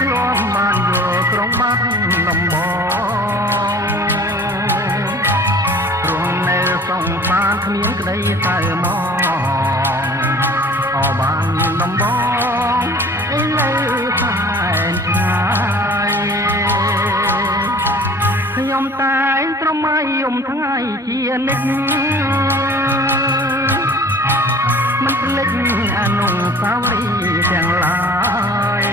ធ្លាប់បានយកក្រុងបាត់ដំបងរងនៅសងបានគ្មានក្តីសៅមកអបានដំបងឯនៅសែនឆ្ងាយខ្ញុំតែងត្រមៃយំថ្ងៃជានិច្ចមិនភ្លេចអនុស្សាវរីយ៍ទាំងឡាយ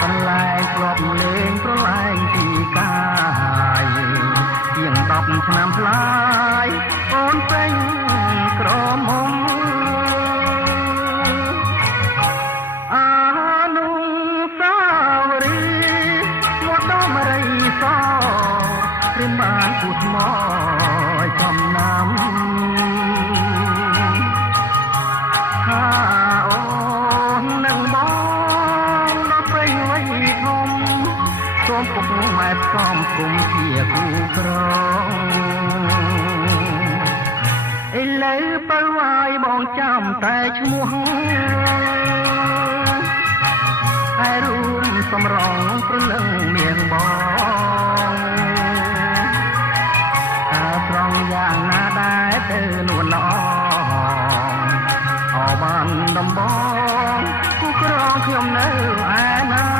បន្លែងធ្លាប់លេងប្រឡែងពីកាយជាង10ឆ្នាំផ្លាយអូនពេញក្រមុំអនុស្សាវរីយ៍មកដល់មរីសព្រាមបានពុះមកចំណាំអូននឹងបងដល់ព្រៃវ័យធំសូមពុកម៉ែសំគុំជាគូក្រងឥឡូវបើវាយបងចាំតែឈ្មោះតែរួមសម្រងព្រលឹងមានបងតើត្រង់យ៉ាងណាដែរទៅនួនល្អបានដំបងគូក្រងខ្ញុំនៅឯណា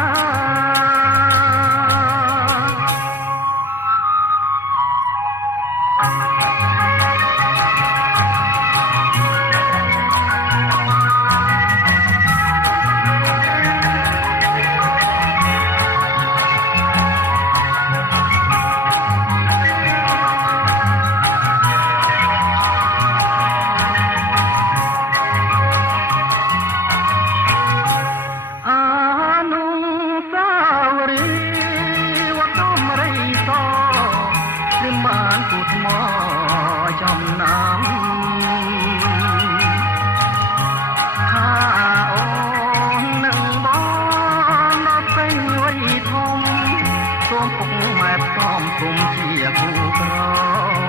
បានពុះមកចំណាំថាអូននឹងបងដល់ពេលវ័យធំសូមពុកម៉ែសំគុំជាគូក្រង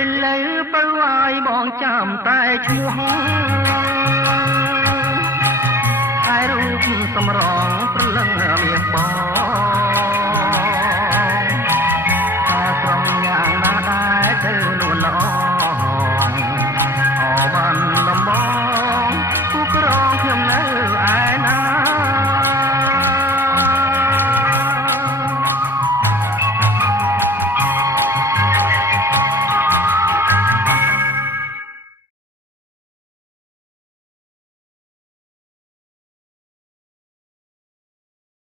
ឥឡូវបើវាយបងចាំតែឈ្មោះហើយរូបសម្រងព្រលឹងមានបង